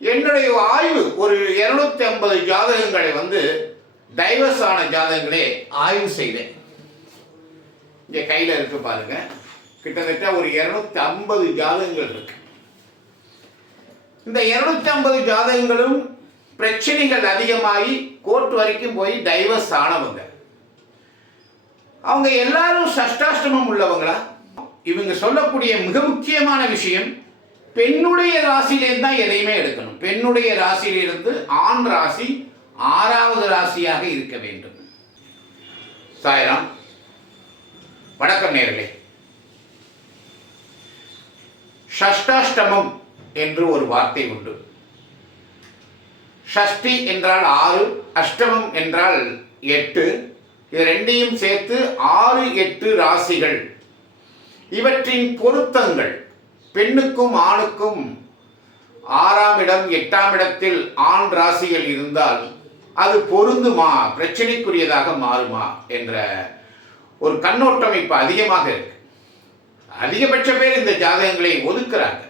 என்னுடைய ஆய்வு ஒரு 250 ஜாதகங்களை டைவர்ஸ் ஆன ஜாதகங்களே ஆய்வு செய்தேன். இங்கே கையில் இருக்கு பாருங்க, கிட்டத்தட்ட ஒரு 250 ஜாதகங்கள் இருக்கு. இந்த 250 ஜாதகங்களும் பிரச்சனைகள் அதிகமாகி கோர்ட் வரைக்கும் போய் டைவர்ஸ் ஆனவங்க. அவங்க எல்லாரும் சஷ்டாஷ்டமம் உள்ளவங்களா? இவங்க சொல்லக்கூடிய மிக முக்கியமான விஷயம், பெண்ணுடைய ராசியிலிருந்து தான் எதையுமே எடுக்கணும். பெண்ணுடைய ராசியிலிருந்து ஆண் ராசி 6வது ராசியாக இருக்க வேண்டும். சாய்ராம். வணக்கம் நேயர்களே. ஷஷ்டாஷ்டமம் என்று ஒரு வார்த்தை உண்டு. ஷஷ்டி என்றால் 6, அஷ்டமம் என்றால் 8. இது ரெண்டையும் சேர்த்து 6, 8 ராசிகள். இவற்றின் பொருத்தங்கள் பெண்ணுக்கும் ஆணுக்கும் 6ஆம் இடம் 8ஆம் இடத்தில் ஆண் ராசிகள் இருந்தால் அது பொருந்துமா, பிரச்சனைக்குரியதாக மாறுமா என்ற ஒரு கண்ணோட்டம் இப்போ அதிகமாக இருக்கு. அதிகபட்ச பேர் இந்த ஜாதகங்களை ஒதுக்குறாங்க.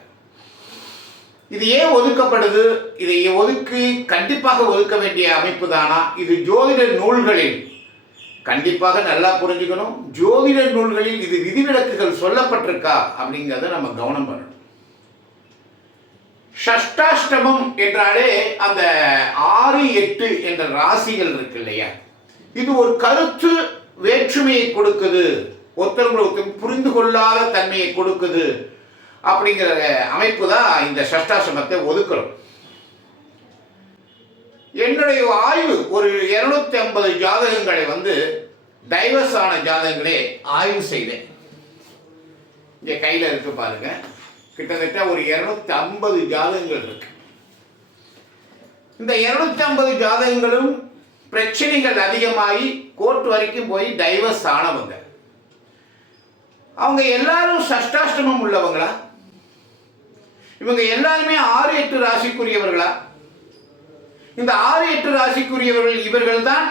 இது ஏன் ஒதுக்கப்படுது? இதை கண்டிப்பாக ஒதுக்க வேண்டிய அமைப்பு தானா? இது ஜோதிட நூல்களில் கண்டிப்பாக நல்லா புரிஞ்சுக்கணும். ஜோதிட நூல்களில் இது விதிவிலக்குகள் சொல்லப்பட்டிருக்கா அப்படிங்கிறத நம்ம கவனம் பண்ணணும். ஷஷ்டாஷ்டமம் என்றாலே அந்த 6, 8 என்ற ராசிகள் இருக்கு இல்லையா, இது ஒரு கருத்து வேற்றுமையை கொடுக்குது, ஒருத்தருக்கு புரிந்து கொள்ளாத தன்மையை கொடுக்குது. அப்படிங்கிற அமைப்பு தான் இந்த ஷஷ்டாஷ்டமத்தை ஒதுக்குறோம். என்னுடைய ஆய்வு ஒரு 250 ஜாதகங்களை டைவர்ஸ் ஆன ஜாதகங்களே ஆய்வு செய்தேன். இங்கே கையில் இருக்கு பாருங்க, கிட்டத்தட்ட ஒரு 250 ஜாதகங்கள் இருக்கு. இந்த 250 ஜாதகங்களும் பிரச்சனைகள் அதிகமாகி கோர்ட் வரைக்கும் போய் டைவர்ஸ் ஆனவங்க. அவங்க எல்லாரும் சஷ்டாஷ்டமம் உள்ளவங்களா? இவங்க எல்லாருமே 6, 8 ராசிக்குரியவர்களா? இந்த 6, 8 ராசிக்குரியவர்கள் இவர்கள் தான்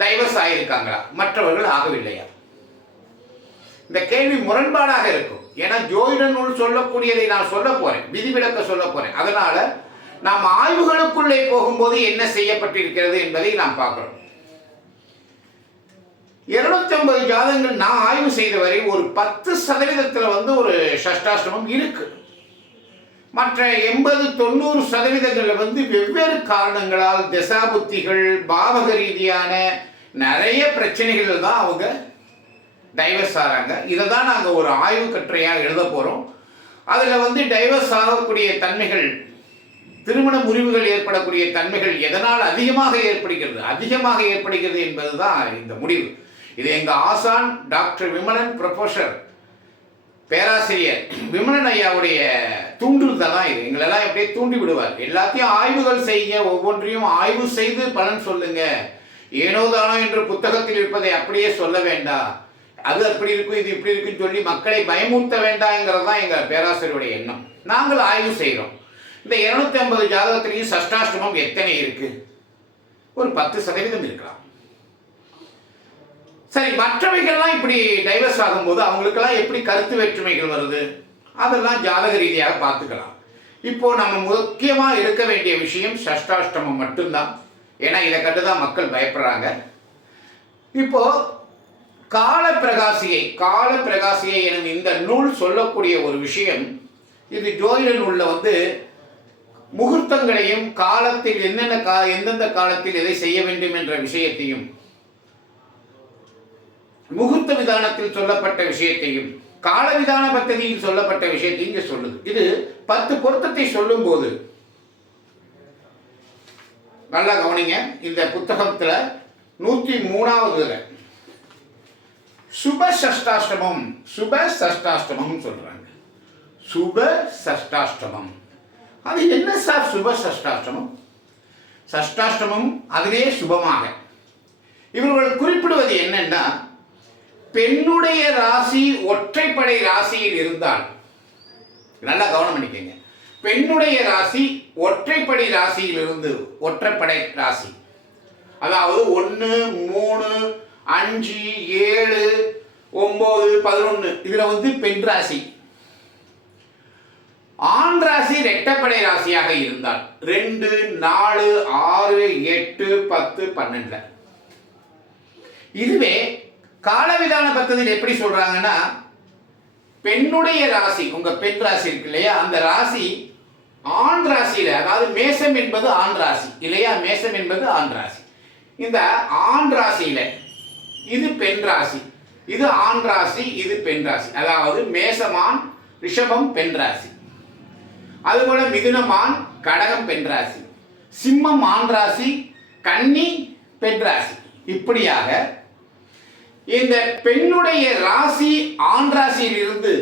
டைவர்ஸ் ஆகியிருக்காங்களா, மற்றவர்கள் ஆகவில்லையா? இந்த கேள்வி முரண்பாடாக இருக்கும். ஏன்னா ஜோதிட நூல் சொல்லக்கூடியதை நான் சொல்ல போறேன், விதிவிலக்க சொல்ல போறேன். அதனால நாம் ஆய்வுகளுக்குள்ளே போகும்போது என்ன செய்யப்பட்டிருக்கிறது என்பதை நாம் பார்க்கிறோம். 250 ஜாதகங்கள் நான் ஆய்வு செய்த வரை ஒரு 10% ஒரு ஷஷ்டாஷ்டமம் இருக்கு. மற்ற 80-90% வெவ்வேறு காரணங்களால் தசாபுத்திகள், பாவக ரீதியான நிறைய பிரச்சனைகள் தான் அவங்க டைவர்ஸ் ஆகிறாங்க. இதை தான் நாங்கள் ஒரு ஆய்வு கட்டுரையாக எழுத போகிறோம். அதில் டைவர்ஸ் ஆகக்கூடிய தன்மைகள், திருமண முறிவுகள் ஏற்படக்கூடிய தன்மைகள் எதனால் அதிகமாக ஏற்படுகிறது என்பது தான் இந்த முடிவு. இது எங்கள் ஆசான் டாக்டர் விமலன், ப்ரொஃபஸர் பேராசிரியர் விமலன் ஐயாவுடைய தூண்டுதல் தான் இது. எங்களெல்லாம் எப்படியே தூண்டி விடுவார். எல்லாத்தையும் ஆய்வுகள் செய்ய, ஒவ்வொன்றையும் ஆய்வு செய்து பலன் சொல்லுங்க. ஏனோ தானோ என்று புத்தகத்தில் இருப்பதை அப்படியே சொல்ல வேண்டாம். அது அப்படி இருக்கும், இது இப்படி இருக்குன்னு சொல்லி மக்களை பயமுறுத்த வேண்டாங்கிறது தான் எங்கள் பேராசிரியருடைய எண்ணம். நாங்கள் ஆய்வு செய்கிறோம். இந்த 250 ஜாதகத்திலையும் சஷ்டாஷ்டமம் எத்தனை இருக்கு? ஒரு 10% இருக்கலாம். சரி, மற்றவைகள்லாம் இப்படி டைவர்ஸ் ஆகும்போது அவங்களுக்கெல்லாம் எப்படி கருத்து வேற்றுமைகள் வருது? அதெல்லாம் ஜாதக ரீதியாக பார்த்துக்கலாம். இப்போ நம்ம முக்கியமாக இருக்க வேண்டிய விஷயம் ஷஷ்டாஷ்டமம் மட்டும்தான். ஏன்னா இதை கண்டு தான் மக்கள் பயப்படுறாங்க. இப்போ காலப்பிரகாசியை எனும் இந்த நூல் சொல்லக்கூடிய ஒரு விஷயம், இது ஜோதிட நூலில் முகூர்த்தங்களையும் காலத்தில் எந்தெந்த காலத்தில் எதை செய்ய வேண்டும் என்ற விஷயத்தையும், முகூர்த்த விதானத்தில் சொல்லப்பட்ட விஷயத்தையும், கால விதான பத்ததியில் சொல்லப்பட்ட விஷயத்தையும் இங்கே சொல்லுது. இது 10 பொருத்தத்தை சொல்லும் போது நல்லா கவனிங்க. இந்த புத்தகத்தில் 103வது சுப சஷ்டாஷ்டமம் சொல்றாங்க. சுப சஷ்டாஷ்டமம் அது என்ன சார்? சுப சஷ்டாஷ்டமம், சஷ்டாஷ்டமம் அதிலே சுபமாக இவர்கள் குறிப்பிடுவது என்னன்னா, பெண்ணுடைய ராசி ஒற்றைப்படை ராசியில் இருந்தால், நல்லா கவனம் பண்ணிக்கங்க, பெண்ணுடைய ராசி ஒற்றைப்படை ராசியில் இருந்து, ஒற்றைப்படை ராசி அதாவது 1, 3, 5, 7, 9, 11 இதுல பெண் ராசி. ஆண் ராசி ரெட்டப்படை ராசியாக இருந்தால் 2, 4, 6, 8, 10, 12. இதுவே காலவிதான பத்ததில் எப்படி சொல்றாங்கன்னா, பெண்ணுடைய ராசி, உங்க பெண் ராசி இருக்கு இல்லையா, அந்த ராசி ஆண் ராசியில, அதாவது மேசம் என்பது ஆண் ராசி இல்லையா, மேசம் என்பது ஆண் ராசி. இந்த ஆண் ராசியில இது பெண் ராசி, இது ஆண் ராசி, இது பெண் ராசி. அதாவது மேசமான், ரிஷபம் பெண் ராசி. அதுபோல மிதுனமான், கடகம் பெண் ராசி, சிம்மம் ஆண் ராசி, கன்னி பெண் ராசி. இப்படியாக இந்த பெண்ணுடைய ராசி ஆண் ராசியில் இருந்து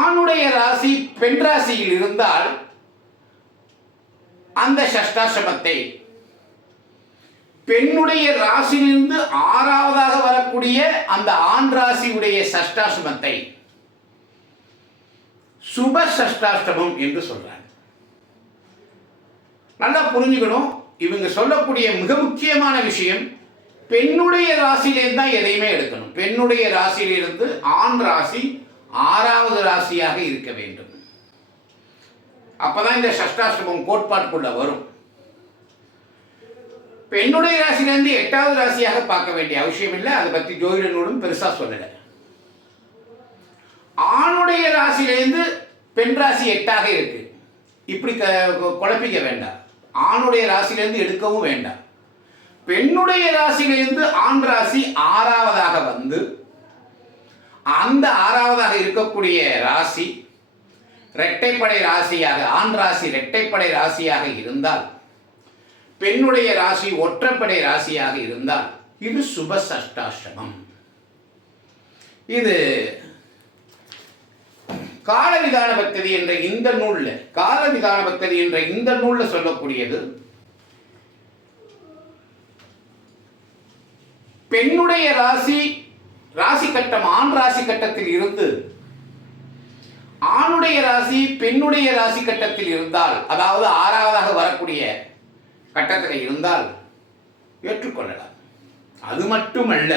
ஆணுடைய ராசி பெண் ராசியில் இருந்தால் அந்த சஷ்டாசிரமத்தை, பெண்ணுடைய ராசியிலிருந்து 6வதாக வரக்கூடிய அந்த ஆண் ராசியுடைய சஷ்டாசிரமத்தை சுப சஷ்டாஷ்டமம் என்று சொல்றாங்க. நல்லா புரிஞ்சுக்கணும். இவங்க சொல்லக்கூடிய மிக முக்கியமான விஷயம், பெண்ணுடைய ராசியிலிருந்து தான் எதையுமே எடுக்கணும். பெண்ணுடைய ராசியிலிருந்து ஆண் ராசி 6வது ராசியாக இருக்க வேண்டும். அப்பதான் இந்த சஷ்டாஷ்டமம் கோட்பாட்டுக்குள்ள வரும். பெண்ணுடைய ராசியிலிருந்து 8வது ராசியாக பார்க்க வேண்டிய அவசியம் இல்லை. அதை பற்றி ஜோதிட நூலும் பெருசா சொல்லலை. ஆணுடைய ராசியிலிருந்து பெண் ராசி 8ஆக இருக்கு, இப்படி குழப்பிக்க வேண்டாம். ஆணுடைய ராசியிலிருந்து எடுக்கவும் வேண்டாம். பெண்ணுடைய ராசியிலிருந்து ஆண் ராசி 6வதாக வந்து அந்த 6வதாக இருக்கக்கூடிய ராசி இரட்டைப்படை ராசியாக, ஆண் ராசி இரட்டைப்படை ராசியாக இருந்தால், பெண்ணுடைய ராசி ஒற்றைப்படை ராசியாக இருந்தால் இது சுப சஷ்டாஷ்டமம். இது காலவிதான பத்ததி என்ற இந்த நூல்ல, காலவிதான பத்ததி என்ற இந்த நூல்ல சொல்லக்கூடியது, பெண்ணுடைய ராசி ராசி கட்டம் ஆண் ராசி கட்டத்தில் இருந்து ஆணுடைய ராசி பெண்ணுடைய ராசி கட்டத்தில் இருந்தால், அதாவது 6வதாக வரக்கூடிய கட்டத்தில் இருந்தால் ஏற்றுக்கொள்ளலாம். அது மட்டுமல்ல,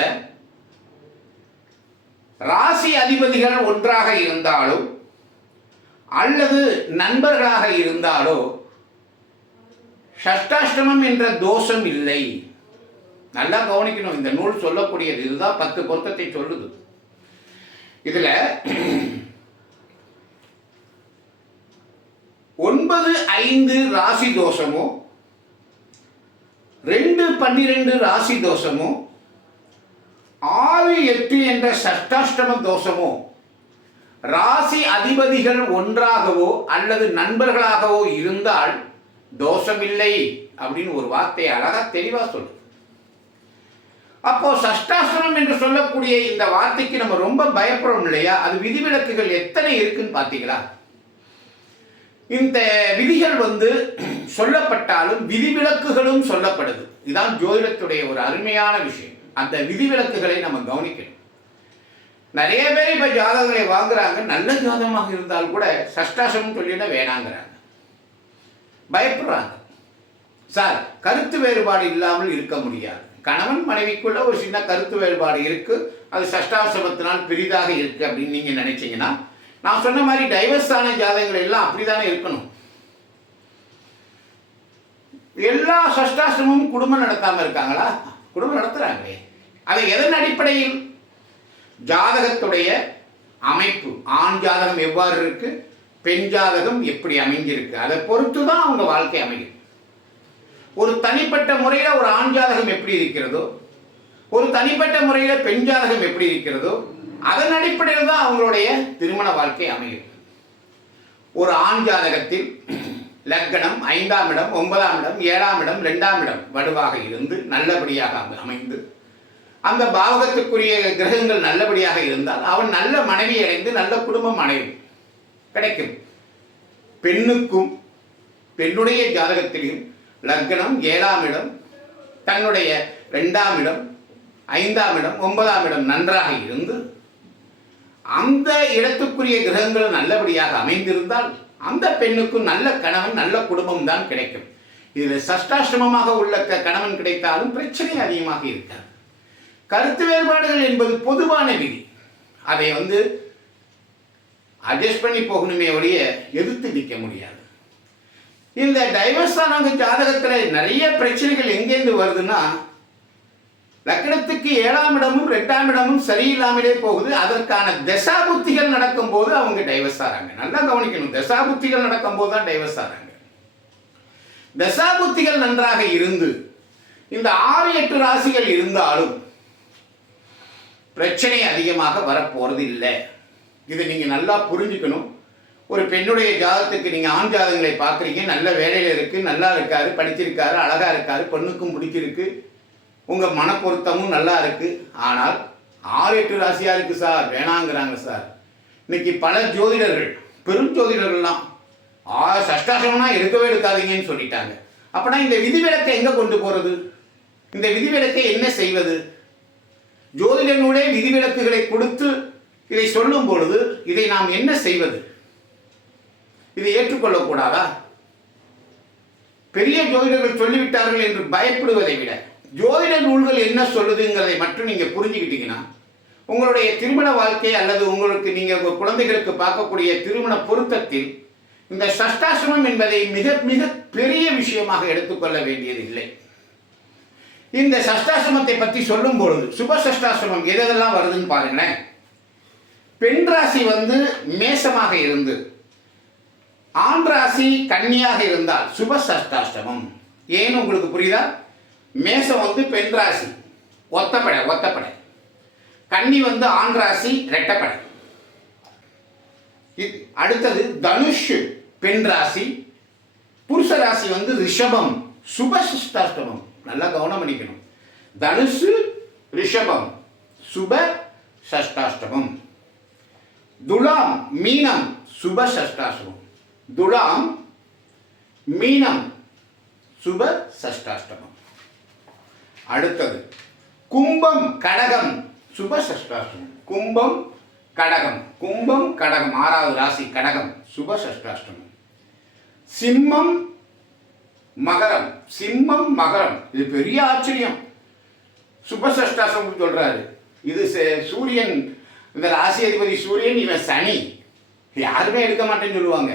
ராசி அதிபதிகள் ஒன்றாக இருந்தாலோ அல்லது நண்பர்களாக இருந்தாலோ சஷ்டாஷ்டமம் என்ற தோஷம் இல்லை. நல்லா கவனிக்கணும். இந்த நூல் சொல்லக்கூடியது இதுதான். 10 பொருத்தத்தை சொல்லுது. இதுல 9, 5 ராசி தோஷமோ, 2, 12 ராசி தோஷமோ, 6, 8 என்ற சஷ்டாஷ்டம தோஷமோ, ராசி அதிபதிகள் ஒன்றாகவோ அல்லது நண்பர்களாகவோ இருந்தால் தோஷமில்லை அப்படின்னு ஒரு வார்த்தையை அழகா தெளிவா சொல்லுது. அப்போ சஷ்டாஷ்டமம் என்று சொல்லக்கூடிய இந்த வார்த்தைக்கு நம்ம ரொம்ப பயப்படுறோம் இல்லையா? அது விதிவிலக்குகள் எத்தனை இருக்குன்னு பார்த்தீங்களா? இந்த விதிகள் சொல்லப்பட்டாலும் விதிவிலக்குகளும் சொல்லப்படுது. இதுதான் ஜோதிடத்துடைய ஒரு அருமையான விஷயம். அந்த விதிவிலக்குகளை நம்ம கவனிக்கணும். நிறைய பேர் இப்ப ஜாதகங்களை வாங்குறாங்க, நல்ல ஜாதகமாக இருந்தால் கூட சஷ்டாஷ்டமம் சொல்லிட வேணாங்கிறாங்க, பயப்படுறாங்க. சார், கருத்து வேறுபாடு இல்லாமல் இருக்க முடியாது. கணவன் மனைவிக்குள்ள ஒரு சின்ன கருத்து வேறுபாடு இருக்கு, அது சஷ்டாஷ்டமத்தினால் பெரிதாக இருக்கு அப்படின்னு நீங்க நினைச்சீங்கன்னா, நான் சொன்ன மாதிரி டைவர்ஸ் ஆன ஜாதகங்கள் எல்லாம் அப்படித்தானே இருக்கணும். எல்லா சஷ்டாஷ்டமும் குடும்பம் நடத்தாம இருக்காங்களா? குடும்பம் நடத்துறாங்களே. அதை எதன் அடிப்படையில்? ஜாதகத்துடைய அமைப்பு, ஆண் ஜாதகம் எவ்வாறு இருக்கு, பெண் ஜாதகம் எப்படி அமைஞ்சிருக்கு, அதை பொறுத்து தான் அவங்க வாழ்க்கை அமையும். ஒரு தனிப்பட்ட முறையில் ஒரு ஆண் ஜாதகம் எப்படி இருக்கிறதோ, ஒரு தனிப்பட்ட முறையில் பெண் ஜாதகம் எப்படி இருக்கிறதோ, அதன் அடிப்படையில் தான் அவங்களுடைய திருமண வாழ்க்கை அமையும். ஒரு ஆண் ஜாதகத்தில் லக்னம் 5ஆம் இடம், 9ஆம் இடம், 7ஆம் இடம், 2ஆம் இடம் வலுவாக இருந்து நல்லபடியாக அமைந்து அந்த பாவகத்துக்குரிய கிரகங்கள் நல்லபடியாக இருந்தால் அவன் நல்ல மனைவி அடைந்து நல்ல குடும்பம் அடையும் கிடைக்கும். பெண்ணுக்கும் பெண்ணுடைய ஜாதகத்திலையும் லக்னம் 7ஆம் இடம், தன்னுடைய 2ஆம் இடம், 5ஆம் இடம், 9ஆம் இடம் நன்றாக இருந்து அந்த இடத்துக்குரிய கிரகங்கள் நல்லபடியாக அமைந்திருந்தால் அந்த பெண்ணுக்கும் நல்ல கணவன் நல்ல குடும்பம் தான் கிடைக்கும். இதில் சஷ்டாஷ்டமமாக உள்ள கணவன் கிடைத்தாலும் பிரச்சனை அதிகமாக இருக்காது. கருத்து வேறுபாடுகள் என்பது பொதுவான விதி. அதை அட்ஜஸ்ட் பண்ணி போகணுமே ஒழிய எதிர்த்து நிற்க முடியாது. இந்த டைவர்ஸ் ஆனவங்க ஜாதகத்தில் நிறைய பிரச்சனைகள் எங்கேருந்து வருதுன்னா, லக்னத்துக்கு 7ஆம் இடமும் 2ஆம் இடமும் சரியில்லாமலே போகுது. அதற்கான தசாபுத்திகள் நடக்கும் போது அவங்க டைவர்ஸ் ஆகிறாங்க. நல்லா கவனிக்கணும், தசாபுத்திகள் நடக்கும் போது தான் டைவர்ஸ் ஆகிறாங்க. தசாபுத்திகள் நன்றாக இருந்து இந்த 6-8 ராசிகள் இருந்தாலும் பிரச்சனை அதிகமாக வரப்போறது இல்லை. இதை நீங்கள் நல்லா புரிஞ்சுக்கணும். ஒரு பெண்ணுடைய ஜாதகத்துக்கு நீங்கள் ஆண் ஜாதகங்களை பார்க்குறீங்க, நல்ல வேலையில் இருக்குது, நல்லா இருக்காரு, படிச்சிருக்காரு, அழகாக இருக்காரு, பெண்ணுக்கும் பிடிச்சிருக்கு, உங்கள் மனப்பொருத்தமும் நல்லா இருக்குது. ஆனால் 6-8 ராசியாக இருக்குது சார், வேணாங்கிறாங்க சார். இன்னைக்கு பல ஜோதிடர்கள், பெரும் ஜோதிடர்கள்லாம் சஷ்டாசமனா எடுக்கவே எடுக்காதீங்கன்னு சொல்லிட்டாங்க. அப்படின்னா இந்த விதிவிலக்கை எங்கே கொண்டு போகிறது? இந்த விதிவிலக்கை என்ன செய்வது? ஜோதிடனுடைய விதிவிலக்குகளை கொடுத்து இதை சொல்லும் பொழுது இதை நாம் என்ன செய்வது? இதை ஏற்றுக்கொள்ளக்கூடாதா? பெரிய ஜோதிடர்கள் சொல்லிவிட்டார்கள் என்று பயப்படுவதை விட ஜோதிட நூல்கள் என்ன சொல்லுதுங்கிறதை மட்டும் நீங்கள் புரிஞ்சுக்கிட்டீங்கன்னா உங்களுடைய திருமண வாழ்க்கை அல்லது உங்களுக்கு நீங்கள் உங்கள் குழந்தைகளுக்கு பார்க்கக்கூடிய திருமண பொருத்தத்தில் இந்த சஷ்டாசிரமம் என்பதை மிக மிக பெரிய விஷயமாக எடுத்துக்கொள்ள வேண்டியது இல்லை. இந்த சஷ்டாசிரமத்தை பற்றி சொல்லும் பொழுது சுப சஷ்டாசிரமம் எதெல்லாம் வருதுன்னு பாருங்களேன். பெண் ராசி மேசமாக இருந்து ஆண் ராசி கன்னியாக இருந்தால் சுப சஷ்டாஷ்டமம். ஏன்னு உங்களுக்கு புரியுதா? மேசம் பெண் ராசி ஒத்தப்படை, கன்னி ஆண் ராசி ரெட்டப்படை. அடுத்தது தனுஷ் பெண் ராசி, புருஷ ராசி ரிஷபம் சுப சஷ்டாஷ்டமம். நல்லா கவனம் பண்ணிக்கணும். தனுசு ரிஷபம் சுப சஷ்டாஷ்டமம். துலாம் மீனம் சுப சஷ்டாஷ்டமம். துலாம் மீனம் சுப சஷ்டாஷ்டமம். அடுத்தது கும்பம் கடகம் சுப சஷ்டாஷ்டமம். கும்பம் கடகம் 6வது ராசி கடகம் சுப சஷ்டாஷ்டமம். சிம்மம் மகரம் இது பெரிய ஆச்சரியம். சுப சஷ்டாஷ்டமம் சொல்றாரு. இது சூரியன், இந்த ராசி அதிபதி சூரியன், இவன் சனி, யாருமே எடுக்க மாட்டேன்னு சொல்லுவாங்க.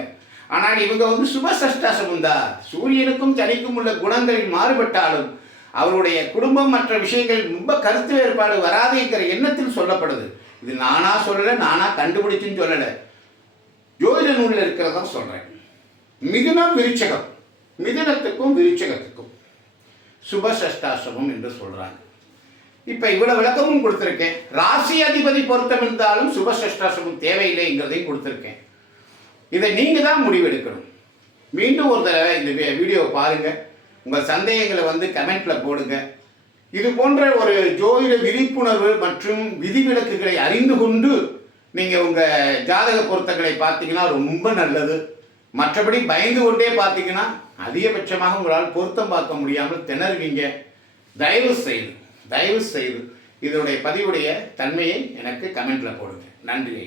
ஆனால் இவங்க சுப சஷ்டாஷ்டமம் தான். சூரியனுக்கும் சனிக்கும் உள்ள குணங்களில் மாறுபட்டாலும் அவருடைய குடும்பம் மற்ற விஷயங்கள் ரொம்ப கருத்து வேறுபாடு வராதுங்கிற எண்ணத்தில் சொல்லப்படுது. இது நானா சொல்லலை, நானா கண்டுபிடிச்சுன்னு சொல்லலை, ஜோதிட நூலில் இருக்கிறதா சொல்கிறேன். மிதுனம் விருச்சகம், மிதுனத்துக்கும் விருச்சகத்துக்கும் சுப சஷ்டாசிரமம் என்று சொல்கிறாங்க. இப்போ இவ்வளோ விளக்கமும் கொடுத்துருக்கேன். ராசி அதிபதி பொருத்தம் இருந்தாலும் சுப சஷ்டாசிரமம் தேவையில்லைங்கிறதையும் கொடுத்துருக்கேன். இதை நீங்கள் தான் முடிவெடுக்கணும். மீண்டும் ஒரு தடவை இந்த வீடியோவை பாருங்கள். உங்கள் சந்தேகங்களை கமெண்ட்டில் போடுங்க. இது போன்ற ஒரு ஜோதிட விழிப்புணர்வு மற்றும் விதிவிலக்குகளை அறிந்து கொண்டு நீங்கள் உங்கள் ஜாதக பொருத்தங்களை பார்த்தீங்கன்னா ரொம்ப நல்லது. மற்றபடி பயந்து கொண்டே பார்த்தீங்கன்னா அதிகபட்சமாக உங்களால் பொருத்தம் பார்க்க முடியாமல் திணறுவீங்க. தயவு செய்து இதனுடைய பதிவுடைய தன்மையை எனக்கு கமெண்ட்டில் போடுங்க. நன்றி.